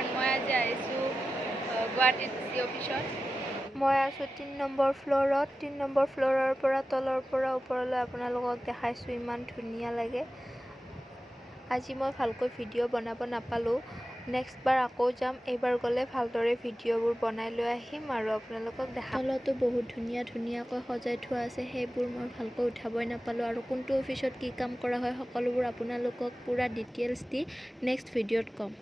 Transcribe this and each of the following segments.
everyone মই আজি আহিছোঁ গুৱাহাটীত ডিচি অফিচত মই আছোঁ 3 নম্বৰ ফ্ল'ৰত 3 নম্বৰ ফ্ল'ৰৰ পৰা তলৰ পৰা ওপৰলৈ আপোনালোকক দেখাইছোঁ ইমান ধুনীয়া লাগে আজি মই ভালকৈ ভিডিঅ' বনাব নাপালোঁ নেক্সট বাৰ আকৌ যাম এইবাৰ গ'লে ভালদৰে ভিডিঅ'বোৰ বনাই লৈ আহিম আৰু আপোনালোকক দেখাম তলতো বহুত ধুনীয়াকৈ সজাই থোৱা আছে সেইবোৰ মই ভালকৈ উঠাবই নাপালোঁ আৰু কোনটো অফিচত কি কাম কৰা হয় সকলোবোৰ আপোনালোকক পুৰা ডিটেইলছ দি নেক্সট ভিডিঅ'ত ক'ম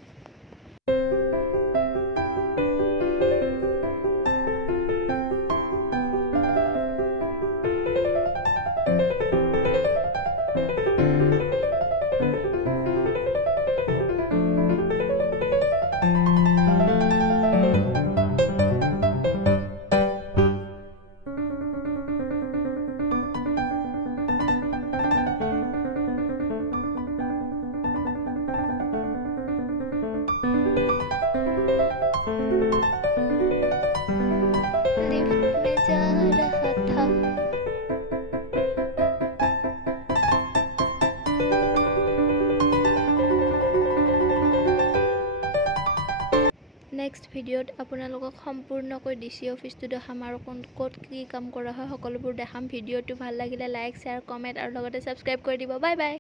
নেক্সট ভিডিঅ'ত আপোনালোকক সম্পূৰ্ণকৈ ডিচি অফিচটো দেখাম আৰু ক'ত কি কাম কৰা হয় সকলোবোৰ দেখাম ভিডিঅ'টো ভাল লাগিলে লাইক শ্বেয়াৰ কমেণ্ট আৰু লগতে ছাবস্ক্ৰাইব কৰি দিব বাই বাই